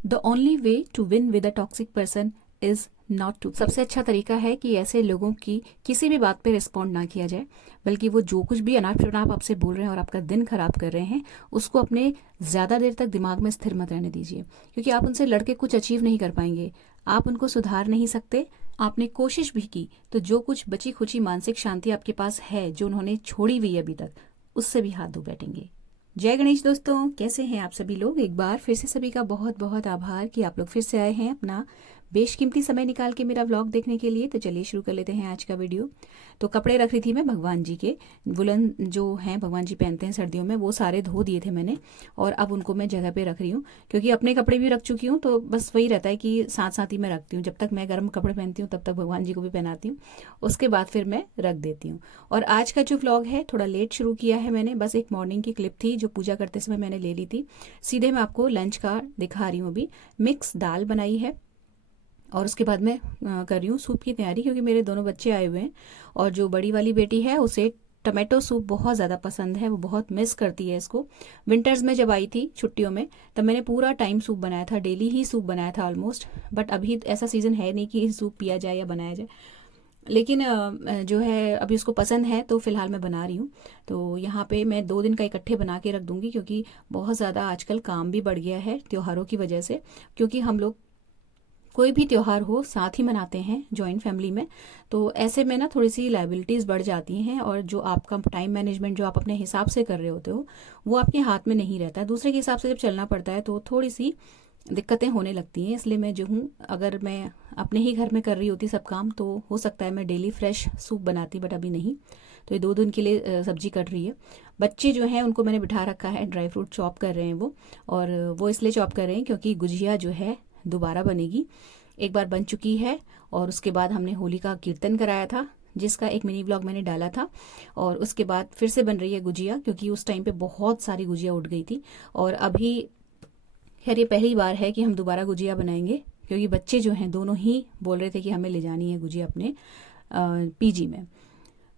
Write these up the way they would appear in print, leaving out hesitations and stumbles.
The only way to win with a toxic person is not to. सबसे अच्छा तरीका है कि ऐसे लोगों की किसी भी बात पे रिस्पॉन्ड ना किया जाए, बल्कि वो जो कुछ भी अनाप शनाप आपसे बोल रहे हैं और आपका दिन खराब कर रहे हैं, उसको अपने ज़्यादा देर तक दिमाग में स्थिर मत रहने दीजिए, क्योंकि आप उनसे लड़के कुछ अचीव नहीं कर पाएंगे, आप उनको सुधार नहीं सकते। आपने कोशिश भी की तो जो कुछ बची खुची मानसिक शांति आपके पास है, जो उन्होंने छोड़ी हुई है अभी तक, उससे भी हाथ धो बैठेंगे। जय गणेश दोस्तों, कैसे हैं आप सभी लोग। एक बार फिर से सभी का बहुत बहुत आभार कि आप लोग फिर से आए हैं अपना बेशकीमती समय निकाल के मेरा व्लॉग देखने के लिए। तो चलिए शुरू कर लेते हैं आज का वीडियो। तो कपड़े रख रही थी मैं भगवान जी के, वुलन जो हैं भगवान जी पहनते हैं सर्दियों में, वो सारे धो दिए थे मैंने, और अब उनको मैं जगह पे रख रही हूँ, क्योंकि अपने कपड़े भी रख चुकी हूँ। तो बस वही रहता है कि साथ साथ ही मैं रखती हूँ, जब तक मैं गर्म कपड़े पहनती हूँ तब तक भगवान जी को भी पहनाती हूँ, उसके बाद फिर मैं रख देती हूँ। और आज का जो व्लॉग है थोड़ा लेट शुरू किया है मैंने, बस एक मॉर्निंग की क्लिप थी जो पूजा करते समय मैंने ले ली थी। सीधे मैं आपको लंच का दिखा रही हूँ। अभी मिक्स दाल बनाई है और उसके बाद मैं कर रही हूँ सूप की तैयारी, क्योंकि मेरे दोनों बच्चे आए हुए हैं, और जो बड़ी वाली बेटी है उसे टमाटो सूप बहुत ज़्यादा पसंद है, वो बहुत मिस करती है इसको। विंटर्स में जब आई थी छुट्टियों में, तब मैंने पूरा टाइम सूप बनाया था, डेली ही सूप बनाया था ऑलमोस्ट। बट अभी ऐसा सीज़न है नहीं कि सूप पिया जाए या बनाया जाए, लेकिन जो है अभी उसको पसंद है, तो फिलहाल मैं बना रही हूँ। तो यहाँ पे मैं 2 दिन का इकट्ठे बना के रख दूंगी, क्योंकि बहुत ज़्यादा आजकल काम भी बढ़ गया है त्योहारों की वजह से, क्योंकि हम लोग कोई भी त्योहार हो साथ ही मनाते हैं जॉइंट फैमिली में। तो ऐसे में ना थोड़ी सी लाइबिलिटीज़ बढ़ जाती हैं, और जो आपका टाइम मैनेजमेंट जो आप अपने हिसाब से कर रहे होते हो, वो आपके हाथ में नहीं रहता है। दूसरे के हिसाब से जब चलना पड़ता है तो थोड़ी सी दिक्कतें होने लगती हैं। इसलिए मैं जो हूँ, अगर मैं अपने ही घर में कर रही होती सब काम, तो हो सकता है मैं डेली फ्रेश सूप बनाती, बट अभी नहीं। तो ये 2 दिन के लिए सब्जी कट रही है। बच्चे जो हैं उनको मैंने बिठा रखा है, ड्राई फ्रूट चॉप कर रहे हैं वो, और वो इसलिए चॉप कर रहे हैं क्योंकि गुजिया जो है दोबारा बनेगी, एक बार बन चुकी है। और उसके बाद हमने होली का कीर्तन कराया था, जिसका एक मिनी ब्लॉग मैंने डाला था, और उसके बाद फिर से बन रही है गुजिया, क्योंकि उस टाइम पे बहुत सारी गुजिया उठ गई थी। और अभी खैर ये पहली बार है कि हम दोबारा गुजिया बनाएंगे, क्योंकि बच्चे जो हैं दोनों ही बोल रहे थे कि हमें ले जानी है गुजिया अपने पीजी में।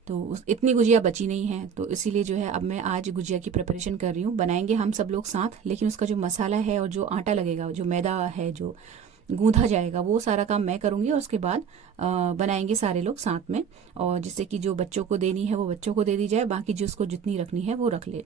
तो इतनी गुजिया बची नहीं है, तो इसीलिए जो है अब मैं आज गुजिया की प्रिपरेशन कर रही हूँ। बनाएंगे हम सब लोग साथ, लेकिन उसका जो मसाला है और जो आटा लगेगा, जो मैदा है जो गूंथा जाएगा, वो सारा काम मैं करूँगी, और उसके बाद बनाएंगे सारे लोग साथ में। और जिससे कि जो बच्चों को देनी है वो बच्चों को दे दी जाए, बाकी जिसको जितनी रखनी है वो रख ले।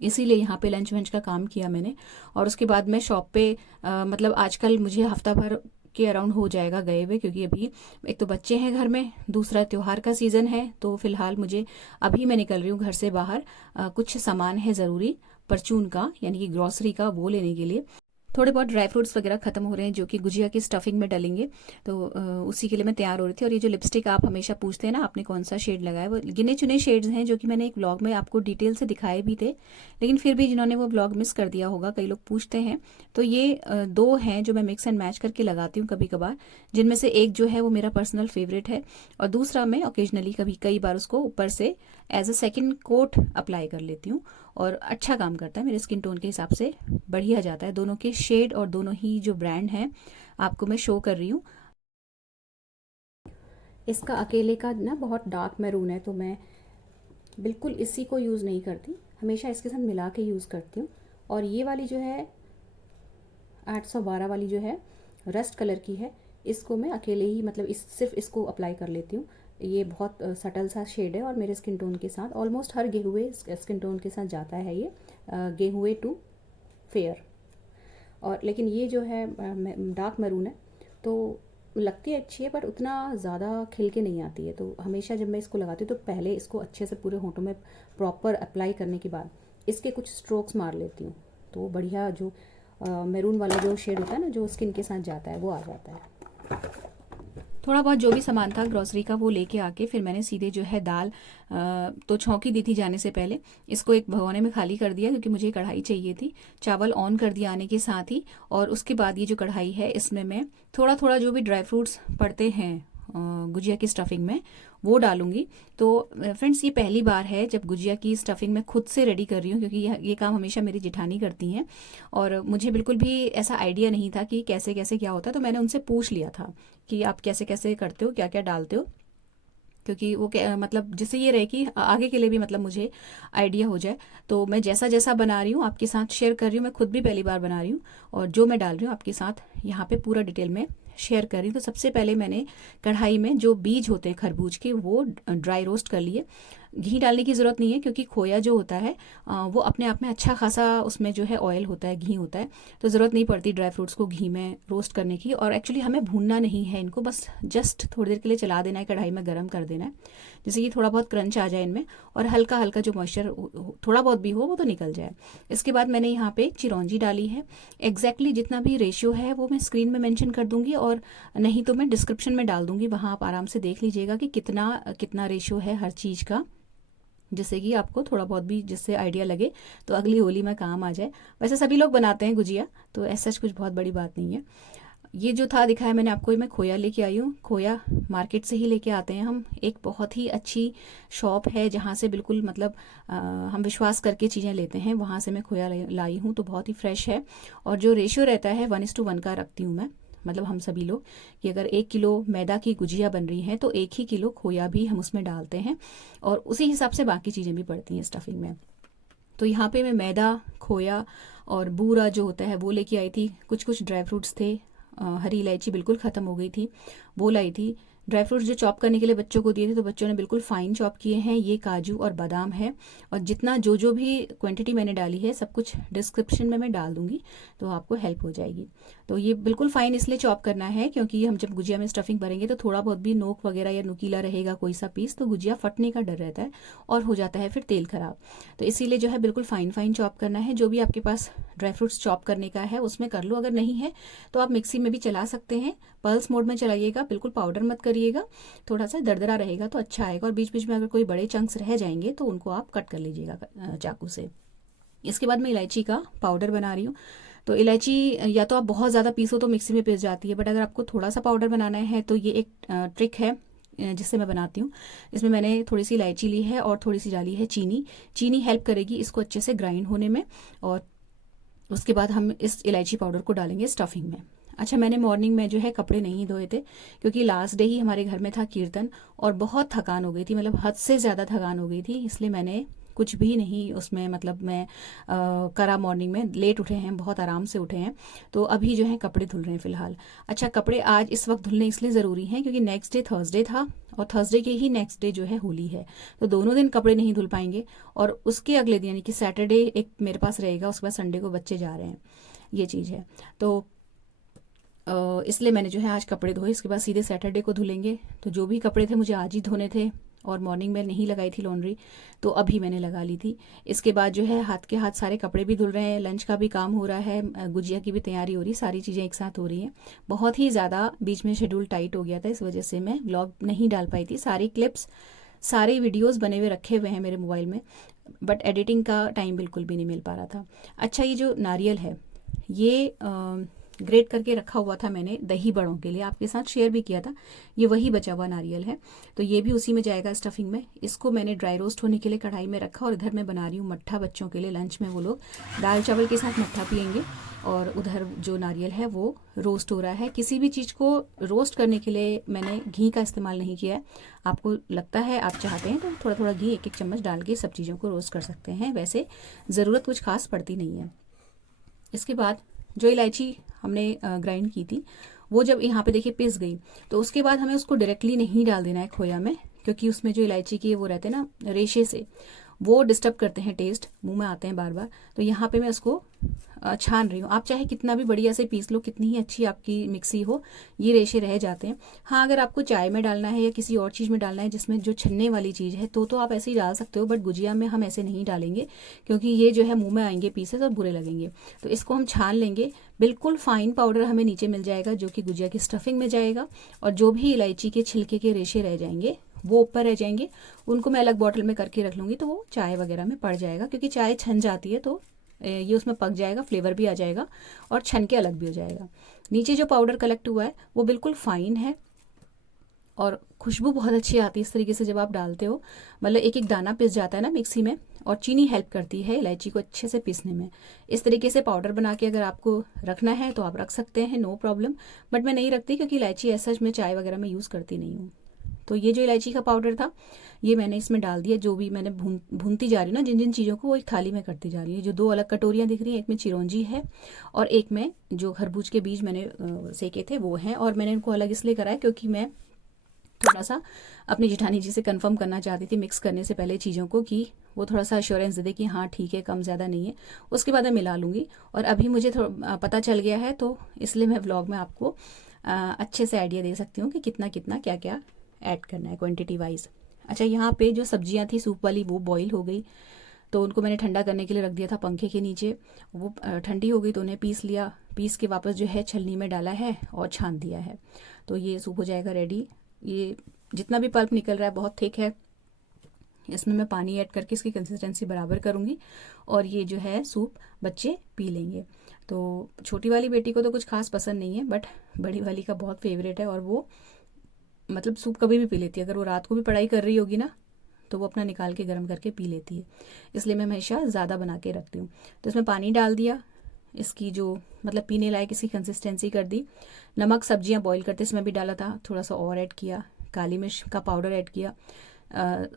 इसीलिए यहाँ पे लंच वंच का काम किया मैंने। और उसके बाद मैं शॉप पे मतलब आजकल मुझे हफ्ता भर के अराउंड हो जाएगा गए हुए, क्योंकि अभी एक तो बच्चे हैं घर में, दूसरा त्योहार का सीज़न है। तो फिलहाल मुझे अभी मैं निकल रही हूँ घर से बाहर, कुछ सामान है ज़रूरी, परचून का यानी कि ग्रॉसरी का, वो लेने के लिए। थोड़े बहुत ड्राई फ्रूट्स वगैरह खत्म हो रहे हैं जो कि गुजिया की स्टफिंग में डलेंगे, तो उसी के लिए मैं तैयार हो रही थी। और ये जो लिपस्टिक आप हमेशा पूछते हैं ना आपने कौन सा शेड लगाया, वो गिने चुने शेड्स हैं जो कि मैंने एक व्लॉग में आपको डिटेल से दिखाए भी थे, लेकिन फिर भी जिन्होंने वो व्लॉग मिस कर दिया होगा, कई लोग पूछते हैं। तो ये 2 हैं जो मैं मिक्स एंड मैच करके लगाती हूँ कभी कभार, जिनमें से एक जो है वो मेरा पर्सनल फेवरेट है, और दूसरा मैं ओकेजनली कभी कई बार उसको ऊपर से as a second coat apply कर लेती हूँ, और अच्छा काम करता है मेरे स्किन टोन के हिसाब से, बढ़िया जाता है। दोनों के शेड और दोनों ही जो ब्रांड हैं आपको मैं शो कर रही हूँ। इसका अकेले का ना बहुत डार्क मैरून है, तो मैं बिल्कुल इसी को यूज़ नहीं करती, हमेशा इसके साथ मिला के यूज़ करती हूँ। और ये वाली जो है 812 वाली जो है रस्ट कलर की है, इसको मैं अकेले ही मतलब सिर्फ इसको अप्लाई कर लेती हूँ। ये बहुत सटल सा शेड है, और मेरे स्किन टोन के साथ ऑलमोस्ट हर गेहुए स्किन टोन के साथ जाता है ये, गेहुए टू फेयर। और लेकिन ये जो है डार्क मैरून है, तो लगती है अच्छी है, बट उतना ज़्यादा खिल के नहीं आती है। तो हमेशा जब मैं इसको लगाती हूँ तो पहले इसको अच्छे से पूरे होंठों में प्रॉपर अप्लाई करने के बाद इसके कुछ स्ट्रोक्स मार लेती हूँ, तो बढ़िया जो मैरून वाला जो शेड होता है ना, जो स्किन के साथ जाता है, वो आ जाता है। थोड़ा बहुत जो भी सामान था ग्रॉसरी का वो लेके आके फिर मैंने सीधे जो है दाल तो छौंकी दी थी जाने से पहले, इसको एक भगोने में खाली कर दिया, क्योंकि मुझे कढ़ाई चाहिए थी। चावल ऑन कर दिया आने के साथ ही, और उसके बाद ये जो कढ़ाई है इसमें मैं थोड़ा थोड़ा जो भी ड्राई फ्रूट्स पड़ते हैं गुजिया की स्टफिंग में, वो डालूंगी। तो फ्रेंड्स ये पहली बार है जब गुजिया की स्टफिंग मैं खुद से रेडी कर रही हूँ, क्योंकि ये काम हमेशा मेरी जेठानी करती हैं, और मुझे बिल्कुल भी ऐसा आइडिया नहीं था कि कैसे कैसे क्या होता है। तो मैंने उनसे पूछ लिया था कि आप कैसे कैसे करते हो, क्या क्या डालते हो। क्योंकि वो मतलब जिससे ये रहे कि आगे के लिए भी मतलब मुझे आइडिया हो जाए। तो मैं जैसा जैसा बना रही हूँ आपके साथ शेयर कर रही हूँ, मैं खुद भी पहली बार बना रही हूँ और जो मैं डाल रही हूँ आपके साथ यहाँ पे पूरा डिटेल में शेयर कर रही हूँ। तो सबसे पहले मैंने कढ़ाई में जो बीज होते हैं खरबूज के वो ड्राई रोस्ट कर लिए। घी डालने की ज़रूरत नहीं है क्योंकि खोया जो होता है वो अपने आप में अच्छा खासा उसमें जो है ऑयल होता है, घी होता है, तो ज़रूरत नहीं पड़ती ड्राई फ्रूट्स को घी में रोस्ट करने की। और एक्चुअली हमें भूनना नहीं है इनको, बस जस्ट थोड़ी देर के लिए चला देना है, कढ़ाई में गर्म कर देना है, जिससे कि थोड़ा बहुत क्रंच आ जाए इनमें और हल्का हल्का जो मॉइस्चर थोड़ा बहुत भी हो वो तो निकल जाए। इसके बाद मैंने यहाँ पे चिरौंजी डाली है। एग्जैक्टली जितना भी रेशियो है वो मैं स्क्रीन में मेंशन कर दूंगी और नहीं तो मैं डिस्क्रिप्शन में डाल दूंगी, वहाँ आप आराम से देख लीजिएगा कि कितना कितना रेशियो है हर चीज़ का, जिससे कि आपको थोड़ा बहुत भी जिससे आइडिया लगे तो अगली होली में काम आ जाए। वैसे सभी लोग बनाते हैं गुजिया, तो ऐसा कुछ बहुत बड़ी बात नहीं है। ये जो था दिखाया मैंने आपको, मैं खोया लेके आई हूँ। खोया मार्केट से ही लेके आते हैं हम, एक बहुत ही अच्छी शॉप है जहाँ से बिल्कुल मतलब हम विश्वास करके चीज़ें लेते हैं, वहाँ से मैं खोया लाई हूँ। तो बहुत ही फ्रेश है और जो रेशियो रहता है 1:1 का रखती हूँ मैं, मतलब हम सभी लोग कि अगर 1 किलो मैदा की गुजिया बन रही है तो 1 ही किलो खोया भी हम उसमें डालते हैं और उसी हिसाब से बाकी चीज़ें भी पड़ती हैं स्टफिंग में। तो यहाँ पे मैं मैदा, खोया और बूरा जो होता है वो लेके आई थी। कुछ कुछ ड्राई फ्रूट्स थे, हरी इलायची बिल्कुल ख़त्म हो गई थी वो लाई थी। ड्राई फ्रूट्स जो चॉप करने के लिए बच्चों को दिए थे तो बच्चों ने बिल्कुल फाइन चॉप किए हैं। ये काजू और बादाम है और जितना जो जो भी क्वांटिटी मैंने डाली है सब कुछ डिस्क्रिप्शन में मैं डाल दूंगी तो आपको हेल्प हो जाएगी। तो ये बिल्कुल फाइन इसलिए चॉप करना है क्योंकि हम जब गुजिया में स्टफिंग भरेंगे तो थोड़ा बहुत भी नोक वगैरह या नुकीला रहेगा कोई सा पीस तो गुजिया फटने का डर रहता है और हो जाता है फिर तेल खराब। तो इसीलिए जो है बिल्कुल फाइन फाइन चॉप करना है। जो भी आपके पास ड्राई फ्रूट्स चॉप करने का है उसमें कर लो, अगर नहीं है तो आप मिक्सी में भी चला सकते हैं। पल्स मोड में चलाइएगा, बिल्कुल पाउडर मत करिएगा, थोड़ा सा दरदरा रहेगा तो अच्छा आएगा। और बीच बीच में अगर कोई बड़े चंक्स रह जाएंगे तो उनको आप कट कर लीजिएगा चाकू से। इसके बाद मैं इलायची का पाउडर बना रही हूँ। तो इलायची या तो आप बहुत ज़्यादा पीसो तो मिक्सी में पिस जाती है, बट अगर आपको थोड़ा सा पाउडर बनाना है तो ये एक ट्रिक है जिससे मैं बनाती हूँ। इसमें मैंने थोड़ी सी इलायची ली है और थोड़ी सी डाली है चीनी। चीनी हेल्प करेगी इसको अच्छे से ग्राइंड होने में और उसके बाद हम इस इलायची पाउडर को डालेंगे स्टफिंग में। अच्छा, मैंने मॉर्निंग में जो है कपड़े नहीं धोए थे क्योंकि लास्ट डे ही हमारे घर में था कीर्तन और बहुत थकान हो गई थी, मतलब हद से ज़्यादा थकान हो गई थी, इसलिए मैंने कुछ भी नहीं उसमें मतलब मैं करा। मॉर्निंग में लेट उठे हैं, बहुत आराम से उठे हैं, तो अभी जो है कपड़े धुल रहे हैं फ़िलहाल। अच्छा, कपड़े आज इस वक्त धुलने इसलिए ज़रूरी हैं क्योंकि नेक्स्ट डे थर्सडे था और थर्सडे के ही नेक्स्ट डे जो है होली है, तो दोनों दिन कपड़े नहीं धुल पाएंगे और उसके अगले दिन यानी कि सैटरडे एक मेरे पास रहेगा, उसके बाद संडे को बच्चे जा रहे हैं, ये चीज़ है। तो इसलिए मैंने जो है आज कपड़े धोए, इसके बाद सीधे सैटरडे को धुलेंगे। तो जो भी कपड़े थे मुझे आज ही धोने थे और मॉर्निंग में नहीं लगाई थी लॉन्ड्री, तो अभी मैंने लगा ली थी। इसके बाद जो है हाथ के हाथ सारे कपड़े भी धुल रहे हैं, लंच का भी काम हो रहा है, गुजिया की भी तैयारी हो रही, सारी चीज़ें एक साथ हो रही हैं। बहुत ही ज़्यादा बीच में शेड्यूल टाइट हो गया था, इस वजह से मैं व्लॉग नहीं डाल पाई थी। सारी क्लिप्स, सारे वीडियोस बने हुए रखे हुए हैं मेरे मोबाइल में, बट एडिटिंग का टाइम बिल्कुल भी नहीं मिल पा रहा था। अच्छा, ये जो नारियल है ये ग्रेट करके रखा हुआ था मैंने दही बड़ों के लिए, आपके साथ शेयर भी किया था, ये वही बचा हुआ नारियल है, तो ये भी उसी में जाएगा स्टफिंग में। इसको मैंने ड्राई रोस्ट होने के लिए कढ़ाई में रखा और इधर मैं बना रही हूँ मट्ठा बच्चों के लिए। लंच में वो लोग दाल चावल के साथ मट्ठा पियेंगे और उधर जो नारियल है वो रोस्ट हो रहा है। किसी भी चीज़ को रोस्ट करने के लिए मैंने घी का इस्तेमाल नहीं किया है। आपको लगता है, आप चाहते हैं तो थोड़ा थोड़ा घी 1-1 चम्मच डाल के सब चीज़ों को रोस्ट कर सकते हैं, वैसे ज़रूरत कुछ खास पड़ती नहीं है। इसके बाद जो इलायची हमने ग्राइंड की थी वो जब यहाँ पे देखिए पिस गई, तो उसके बाद हमें उसको डायरेक्टली नहीं डाल देना है खोया में, क्योंकि उसमें जो इलायची की वो रहते हैं ना रेशे से, वो डिस्टर्ब करते हैं, टेस्ट मुंह में आते हैं बार बार। तो यहाँ पे मैं उसको छान रही हूँ। आप चाहे कितना भी बढ़िया से पीस लो, कितनी ही अच्छी आपकी मिक्सी हो, ये रेशे रह जाते हैं। हाँ, अगर आपको चाय में डालना है या किसी और चीज़ में डालना है जिसमें जो छन्ने वाली चीज़ है तो आप ऐसे ही डाल सकते हो, बट गुजिया में हम ऐसे नहीं डालेंगे क्योंकि ये जो है मुंह में आएंगे पीसेस और बुरे लगेंगे। तो इसको हम छान लेंगे, बिल्कुल फाइन पाउडर हमें नीचे मिल जाएगा जो कि गुजिया की स्टफिंग में जाएगा, और जो भी इलायची के छिलके के रेशे रह जाएंगे वो ऊपर रह जाएंगे, उनको मैं अलग बॉटल में करके रख लूँगी, तो वो चाय वगैरह में पड़ जाएगा, क्योंकि चाय छन जाती है तो ये उसमें पक जाएगा, फ्लेवर भी आ जाएगा और छन के अलग भी हो जाएगा। नीचे जो पाउडर कलेक्ट हुआ है वो बिल्कुल फाइन है और खुशबू बहुत अच्छी आती है इस तरीके से जब आप डालते हो, मतलब एक एक दाना पिस जाता है ना मिक्सी में, और चीनी हेल्प करती है इलायची को अच्छे से पीसने में। इस तरीके से पाउडर बना के अगर आपको रखना है तो आप रख सकते हैं, नो प्रॉब्लम, बट मैं नहीं रखती क्योंकि इलायची ऐसा मैं चाय वगैरह में यूज़ करती नहीं हूँ। तो ये जो इलायची का पाउडर था ये मैंने इसमें डाल दिया। जो भी मैंने भूनती जा रही हूँ ना जिन जिन चीज़ों को, वो एक थाली में करती जा रही है। जो 2 अलग कटोरियाँ दिख रही हैं, एक में चिरौंजी है और एक में जो खरबूज के बीज मैंने सेके थे वो हैं। और मैंने इनको अलग इसलिए करा है क्योंकि मैं थोड़ा सा अपनी जेठानी जी से कंफर्म करना चाहती थी मिक्स करने से पहले चीज़ों को, कि वो थोड़ा सा अश्योरेंस दे दे कि हाँ ठीक है, कम ज़्यादा नहीं है। उसके बाद मैं मिला लूँगी। और अभी मुझे थोड़ा पता चल गया है, तो इसलिए मैं व्लॉग में आपको अच्छे से आइडिया दे सकती हूँ कि कितना कितना क्या क्या ऐड करना है क्वांटिटी वाइज। अच्छा, यहाँ पे जो सब्जियाँ थी सूप वाली वो बॉईल हो गई, तो उनको मैंने ठंडा करने के लिए रख दिया था पंखे के नीचे। वो ठंडी हो गई तो उन्हें पीस लिया, पीस के वापस जो है छलनी में डाला है और छान दिया है। तो ये सूप हो जाएगा रेडी। ये जितना भी पल्प निकल रहा है बहुत थिक है, इसमें मैं पानी ऐड करके इसकी कंसिस्टेंसी बराबर करूँगी और ये जो है सूप बच्चे पी लेंगे। तो छोटी वाली बेटी को तो कुछ खास पसंद नहीं है, बट बड़ी वाली का बहुत फेवरेट है और वो मतलब सूप कभी भी पी लेती है। अगर वो रात को भी पढ़ाई कर रही होगी ना तो वो अपना निकाल के गर्म करके पी लेती है, इसलिए मैं हमेशा ज़्यादा बना के रखती हूँ। तो इसमें पानी डाल दिया, इसकी जो मतलब पीने लायक इसकी कंसिस्टेंसी कर दी। नमक सब्जियां बॉईल करते इसमें भी डाला था, थोड़ा सा और ऐड किया। काली मिर्च का पाउडर ऐड किया।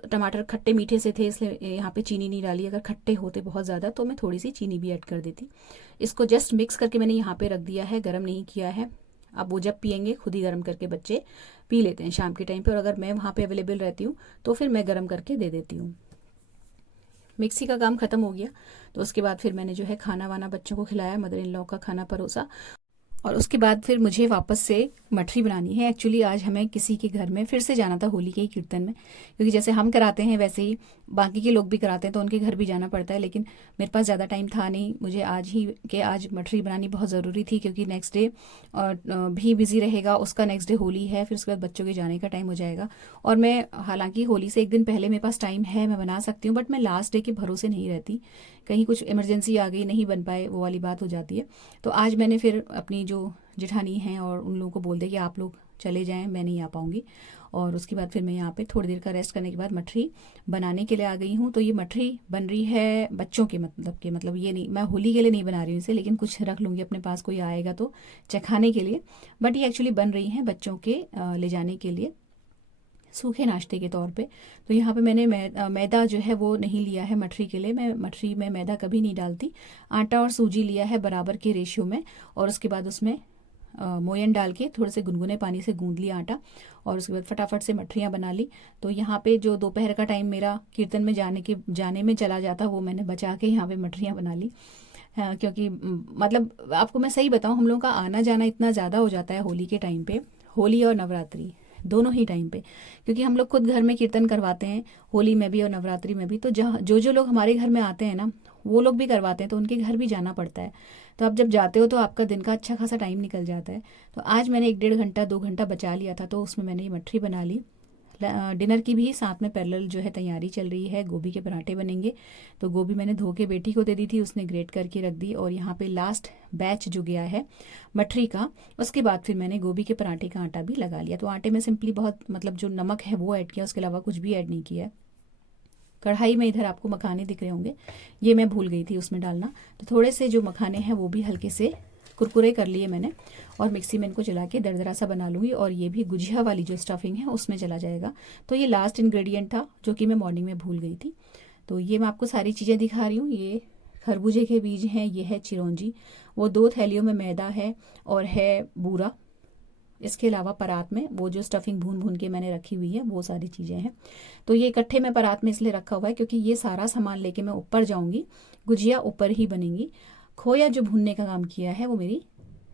टमाटर खट्टे मीठे से थे इसलिए यहाँ पे चीनी नहीं डाली। अगर खट्टे होते बहुत ज़्यादा तो मैं थोड़ी सी चीनी भी ऐड कर देती। इसको जस्ट मिक्स करके मैंने यहाँ पे रख दिया है, गर्म नहीं किया है। अब वो जब पियेंगे खुद ही गर्म करके बच्चे पी लेते हैं शाम के टाइम पे, और अगर मैं वहाँ पे अवेलेबल रहती हूँ तो फिर मैं गर्म करके दे देती हूँ। मिक्सी का काम ख़त्म हो गया तो उसके बाद फिर मैंने जो है खाना वाना बच्चों को खिलाया, मदर इन लॉ का खाना परोसा, और उसके बाद फिर मुझे वापस से मठरी बनानी है। एक्चुअली आज हमें किसी के घर में फिर से जाना था होली के ही कीर्तन में, क्योंकि जैसे हम कराते हैं वैसे ही बाकी के लोग भी कराते हैं, तो उनके घर भी जाना पड़ता है। लेकिन मेरे पास ज़्यादा टाइम था नहीं, मुझे आज मठरी बनानी बहुत ज़रूरी थी, क्योंकि नेक्स्ट डे और भी बिज़ी रहेगा। उसका नेक्स्ट डे होली है, फिर उसके बाद बच्चों के जाने का टाइम हो जाएगा। और मैं हालांकि होली से एक दिन पहले मेरे पास टाइम है, मैं बना सकती हूँ, बट मैं लास्ट डे के भरोसे नहीं रहती, कहीं कुछ इमरजेंसी आ गई, नहीं बन पाए, वो वाली बात हो जाती है। तो आज मैंने फिर अपनी जो जेठानी हैं और उन लोगों को बोल दिया कि आप लोग चले जाएं, मैं नहीं आ पाऊंगी। और उसके बाद फिर मैं यहाँ पे थोड़ी देर का रेस्ट करने के बाद मठरी बनाने के लिए आ गई हूँ। तो ये मठरी बन रही है बच्चों के मतलब ये नहीं, मैं होली के लिए नहीं बना रही हूँ इसे, लेकिन कुछ रख लूँगी अपने पास, कोई आएगा तो चखाने के लिए। बट ये एक्चुअली बन रही हैं बच्चों के ले जाने के लिए सूखे नाश्ते के तौर पे। तो यहाँ पे मैंने मैदा जो है वो नहीं लिया है मठरी के लिए। मैं मठरी में मैदा कभी नहीं डालती। आटा और सूजी लिया है बराबर के रेशियो में, और उसके बाद उसमें मोयन डाल के थोड़े से गुनगुने पानी से गूंद लिया आटा, और उसके बाद फटाफट से मठरियाँ बना ली। तो यहाँ पे जो दोपहर का टाइम मेरा कीर्तन में जाने में चला जाता, वो मैंने बचा के यहाँ पे मठरियाँ बना ली। हाँ, क्योंकि मतलब आपको मैं सही बताऊँ, हम लोगों का आना जाना इतना ज़्यादा हो जाता है होली के टाइम पे, होली और नवरात्रि दोनों ही टाइम पे, क्योंकि हम लोग खुद घर में कीर्तन करवाते हैं होली में भी और नवरात्रि में भी। तो जहाँ जो लोग हमारे घर में आते हैं ना, वो लोग भी करवाते हैं, तो उनके घर भी जाना पड़ता है। तो आप जब जाते हो तो आपका दिन का अच्छा खासा टाइम निकल जाता है। तो आज मैंने 1-1.5 घंटा 2 घंटा बचा लिया था, तो उसमें मैंने ये मठरी बना ली। डिनर की भी साथ में पैरेलल जो है तैयारी चल रही है, गोभी के पराठे बनेंगे। तो गोभी मैंने धो के बेटी को दे दी थी, उसने ग्रेट करके रख दी। और यहाँ पे लास्ट बैच जो गया है मठरी का, उसके बाद फिर मैंने गोभी के पराठे का आटा भी लगा लिया। तो आटे में सिंपली बहुत मतलब जो नमक है वो ऐड किया, उसके अलावा कुछ भी ऐड नहीं किया है। कढ़ाई में इधर आपको मखाने दिख रहे होंगे, ये मैं भूल गई थी उसमें डालना। तो थोड़े से जो मखाने हैं वो भी हल्के से कुरकुरे कर लिए मैंने, और मिक्सी में इनको चला के दरदरा सा बना लूँगी। और ये भी गुजिया वाली जो स्टफिंग है उसमें चला जाएगा। तो ये लास्ट इंग्रेडिएंट था जो कि मैं मॉर्निंग में भूल गई थी। तो ये मैं आपको सारी चीज़ें दिखा रही हूँ। ये खरबूजे के बीज हैं, ये है चिरौंजी, वो 2 थैलियों में मैदा है और है बूरा। इसके अलावा परात में वो जो स्टफिंग भून भून के मैंने रखी हुई है वो सारी चीज़ें हैं। तो ये इकट्ठे में परात में इसलिए रखा हुआ है क्योंकि ये सारा सामान लेके मैं ऊपर जाऊँगी, गुजिया ऊपर ही बनेंगी। खोया जो भूनने का काम किया है वो मेरी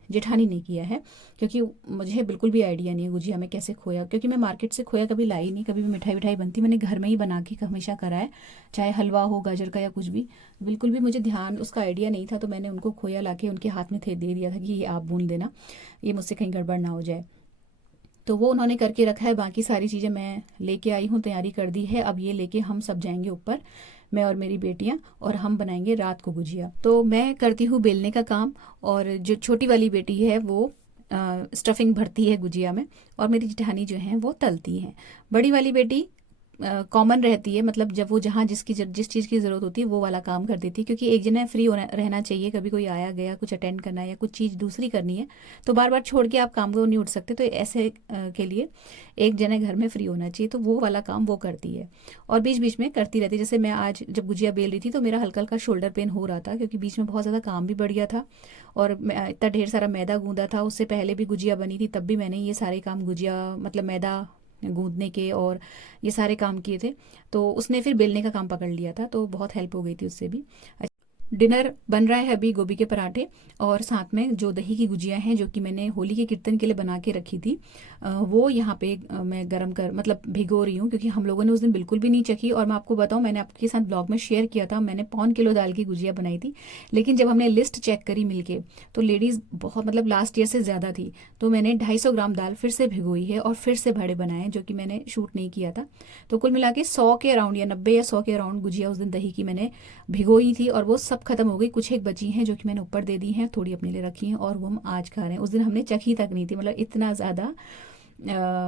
जेठानी ने किया है, क्योंकि मुझे बिल्कुल भी आइडिया नहीं है गुजिया में कैसे खोया, क्योंकि मैं मार्केट से खोया कभी लाई नहीं, कभी भी मिठाई विठाई बनती मैंने घर में ही बना के हमेशा करा है, चाहे हलवा हो गाजर का या कुछ भी। बिल्कुल भी मुझे ध्यान उसका आइडिया नहीं था, तो मैंने उनको खोया ला के उनके हाथ में दे दिया था कि ये आप भून देना, ये मुझसे कहीं गड़बड़ ना हो जाए। तो वो उन्होंने करके रखा है। बाकी सारी चीज़ें मैं लेके आई हूँ, तैयारी कर दी है। अब ये लेके हम सब जाएंगे ऊपर, मैं और मेरी बेटियां, और हम बनाएंगे रात को गुजिया। तो मैं करती हूँ बेलने का काम, और जो छोटी वाली बेटी है वो स्टफिंग भरती है गुजिया में, और मेरी जेठानी जो है वो तलती हैं। बड़ी वाली बेटी कॉमन रहती है, मतलब जब वो जहाँ जिस चीज़ की ज़रूरत होती है वो वाला काम कर देती है, क्योंकि एक जने फ्री होना रहना चाहिए। कभी कोई आया गया, कुछ अटेंड करना है या कुछ चीज़ दूसरी करनी है, तो बार बार छोड़ के आप काम को नहीं उठ सकते। तो ऐसे के लिए एक जने घर में फ्री होना चाहिए, तो वो वाला काम वो करती है और बीच बीच में करती रहती है। जैसे मैं आज जब गुजिया बेल रही थी तो मेरा हल्का हल्का शोल्डर पेन हो रहा था, क्योंकि बीच में बहुत ज़्यादा काम भी बढ़ गया था और इतना ढेर सारा मैदा गूंदा था। उससे पहले भी गुजिया बनी थी, तब भी मैंने ये सारे काम गुजिया मतलब मैदा गूंदने के और ये सारे काम किए थे। तो उसने फिर बेलने का काम पकड़ लिया था, तो बहुत हेल्प हो गई थी उससे भी। डिनर बन रहा है अभी गोभी के पराठे और साथ में जो दही की गुजिया हैं जो कि मैंने होली के कीर्तन के लिए बना के रखी थी, वो यहाँ पे मैं गरम कर मतलब भिगो रही हूँ, क्योंकि हम लोगों ने उस दिन बिल्कुल भी नहीं चखी। और मैं आपको बताऊँ, मैंने आपके साथ ब्लॉग में शेयर किया था, मैंने 1.25 किलो दाल की गुजिया बनाई थी, लेकिन जब हमने लिस्ट चेक करी मिलके तो लेडीज़ बहुत मतलब लास्ट ईयर से ज़्यादा थी। तो मैंने 250 ग्राम दाल फिर से भिगोई है और फिर से बड़े बनाए, जो कि मैंने शूट नहीं किया था। तो कुल मिला के 100 के अराउंड या 90 या 100 के अराउंड गुजिया उस दिन दही की मैंने भिगोई थी, और वो सब खत्म हो गई। कुछ एक बची हैं जो कि मैंने ऊपर दे दी हैं, थोड़ी अपने लिए रखी हैं, और वो हम आज खा रहे हैं। उस दिन हमने चखी तक नहीं थी, मतलब इतना ज़्यादा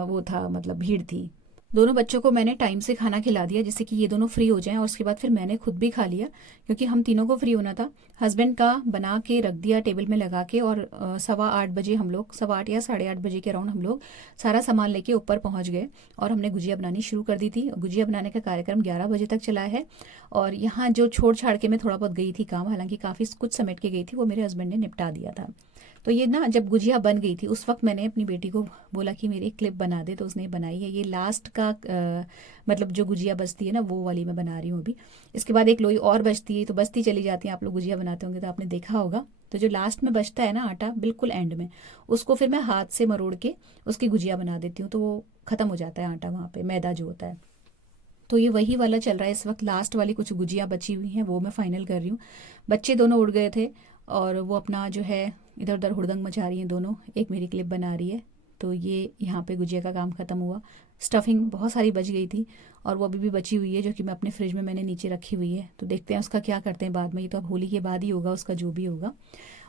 वो था, मतलब भीड़ थी। दोनों बच्चों को मैंने टाइम से खाना खिला दिया, जिससे कि ये दोनों फ्री हो जाएं, और उसके बाद फिर मैंने खुद भी खा लिया, क्योंकि हम तीनों को फ्री होना था। हस्बैंड का बना के रख दिया टेबल में लगा के, और 7:15 बजे हम लोग, 7:15 या 8:30 बजे के अराउंड हम लोग सारा सामान लेके ऊपर पहुंच गए और हमने गुजिया बनानी शुरू कर दी थी। गुजिया बनाने का कार्यक्रम 11 बजे तक चला है। और यहाँ जो छोड़ छाड़ के मैं थोड़ा बहुत गई थी काम, हालांकि काफ़ी कुछ समेट के गई थी, वो मेरे हस्बैंड ने निपटा दिया था। तो ये ना, जब गुजिया बन गई थी उस वक्त मैंने अपनी बेटी को बोला कि मेरी क्लिप बना दे, तो उसने बनाई है। ये लास्ट का मतलब जो गुजिया बचती है ना, वो वाली मैं बना रही हूँ अभी। इसके बाद एक लोई और बचती है, तो बचती चली जाती है। आप लोग गुजिया बनाते होंगे तो आपने देखा होगा। तो जो लास्ट में बचता है ना आटा, बिल्कुल एंड में, उसको फिर मैं हाथ से मरोड़ के उसकी गुजिया बना देती हूँ, तो वो ख़त्म हो जाता है आटा वहाँ पे, मैदा जो होता है। तो ये वही वाला चल रहा है इस वक्त। लास्ट वाली कुछ गुजियाँ बची हुई हैं, वो मैं फाइनल कर रही हूँ। बच्चे दोनों उड़ गए थे और वो अपना जो है इधर उधर हुड़दंग मचा रही हैं दोनों। एक मेरी क्लिप बना रही है। तो ये यहाँ पे गुजिया का काम ख़त्म हुआ। स्टफिंग बहुत सारी बच गई थी और वो अभी भी बची हुई है, जो कि मैं अपने फ्रिज में मैंने नीचे रखी हुई है। तो देखते हैं उसका क्या करते हैं बाद में। ये तो अब होली के बाद ही होगा उसका जो भी होगा।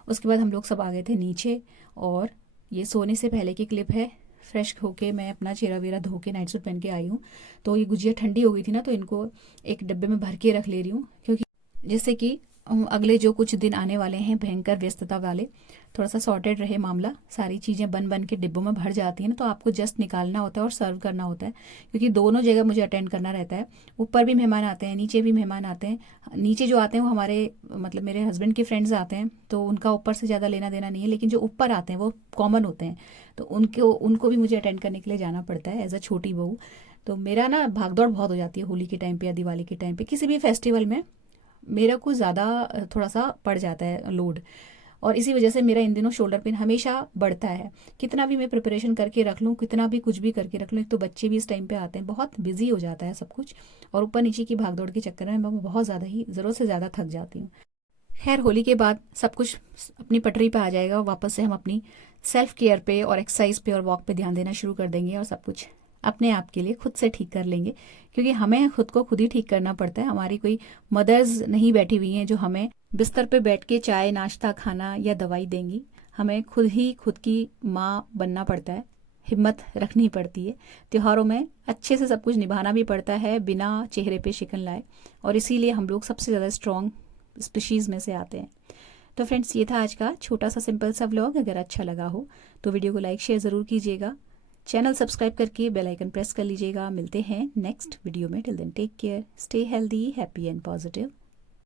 उसके बाद हम लोग सब आ गए थे नीचे, और ये सोने से पहले की क्लिप है। फ्रेश होके मैं अपना चेहरा वेरा धो के नाइट सूट पहन के आई हूँ। तो ये गुजिया ठंडी हो गई थी ना, तो इनको एक डब्बे में भर के रख ले रही हूँ, क्योंकि जैसे कि अगले जो कुछ दिन आने वाले हैं भयंकर व्यस्तता वाले, थोड़ा सा सॉर्टेड रहे मामला। सारी चीज़ें बन बन के डिब्बों में भर जाती हैं ना, तो आपको जस्ट निकालना होता है और सर्व करना होता है, क्योंकि दोनों जगह मुझे अटेंड करना रहता है। ऊपर भी मेहमान आते हैं, नीचे भी मेहमान आते हैं। नीचे जो आते हैं वो हमारे मतलब मेरे हस्बैंड के फ्रेंड्स आते हैं, तो उनका ऊपर से ज़्यादा लेना देना नहीं है, लेकिन जो ऊपर आते हैं वो कॉमन होते हैं, तो उनको भी मुझे अटेंड करने के लिए जाना पड़ता है एज अ छोटी बहू। तो मेरा ना भागदौड़ बहुत हो जाती है होली के टाइम पे या दिवाली के टाइम पे, किसी भी फेस्टिवल में मेरा को ज़्यादा थोड़ा सा पड़ जाता है लोड, और इसी वजह से मेरा इन दिनों शोल्डर पेन हमेशा बढ़ता है। कितना भी मैं प्रिपरेशन करके रख लूँ, कितना भी कुछ भी करके रख लूँ, एक तो बच्चे भी इस टाइम पे आते हैं, बहुत बिजी हो जाता है सब कुछ, और ऊपर नीचे की भागदौड़ के चक्कर में मैं बहुत ज़्यादा ही ज़रूरत से ज़्यादा थक जाती हूँ। खैर, होली के बाद सब कुछ अपनी पटरी पे आ जाएगा, वापस से हम अपनी सेल्फ केयर पे और एक्सरसाइज पे और वॉक पे ध्यान देना शुरू कर देंगे, और सब कुछ अपने आप के लिए खुद से ठीक कर लेंगे, क्योंकि हमें खुद को खुद ही ठीक करना पड़ता है। हमारी कोई मदर्स नहीं बैठी हुई हैं जो हमें बिस्तर पे बैठ के चाय नाश्ता खाना या दवाई देंगी। हमें खुद ही खुद की माँ बनना पड़ता है, हिम्मत रखनी पड़ती है। त्योहारों में अच्छे से सब कुछ निभाना भी पड़ता है बिना चेहरे पे शिकन लाए, और इसीलिए हम लोग सबसे ज़्यादा स्ट्रॉन्ग स्पीशीज़ में से आते हैं। तो फ्रेंड्स, ये था आज का छोटा सा सिंपल सा व्लॉग। अगर अच्छा लगा हो तो वीडियो को लाइक शेयर ज़रूर कीजिएगा, चैनल सब्सक्राइब करके बेल आइकन प्रेस कर लीजिएगा। मिलते हैं नेक्स्ट वीडियो में। Till then take care, stay healthy, happy and positive.